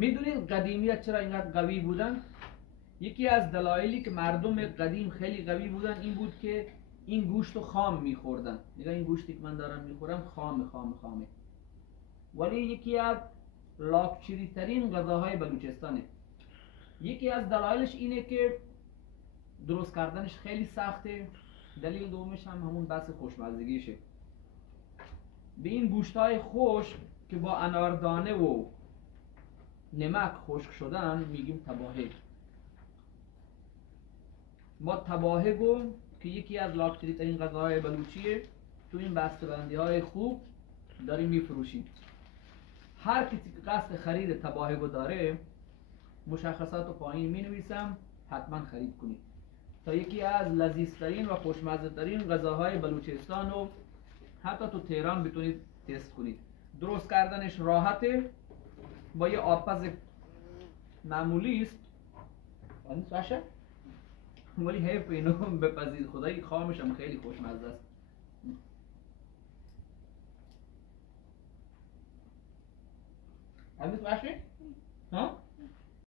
میدونید قدیمیت چرا اینقدر قوی بودن؟ یکی از دلایلی که مردم قدیم خیلی قوی بودن این بود که این گوشت رو خام میخوردن. نگاه این گوشتی که من دارم میخورم خامه. ولی یکی از لاکچری ترین غذاهای بلوچستانه. یکی از دلایلش اینه که درست کردنش خیلی سخته. دلیل دومش هم همون بحث خوشمزگیشه. به این گوشت‌های خشک که با اناردانه و نمک خشک شدن میگیم تباهه. ما تباهه که یکی از لاکچری ترین غذاهای بلوچیه تو این بسته‌بندی های خوب داریم میفروشیم. هر کسی که قصد خرید تباهه داره مشخصات رو پایین می نویسم، حتما خرید کنید تا یکی از لذیذترین و خوشمزه ترین غذاهای بلوچستان رو حتی تو تهران بتونید تست کنید. درست کردنش راحته، با یه آبپز معمولی است. آنیس باشه؟ ولی حیف اینو بپزید، خدایی خامش هم خیلی خوشمزه است. آنیس باشه؟ ها؟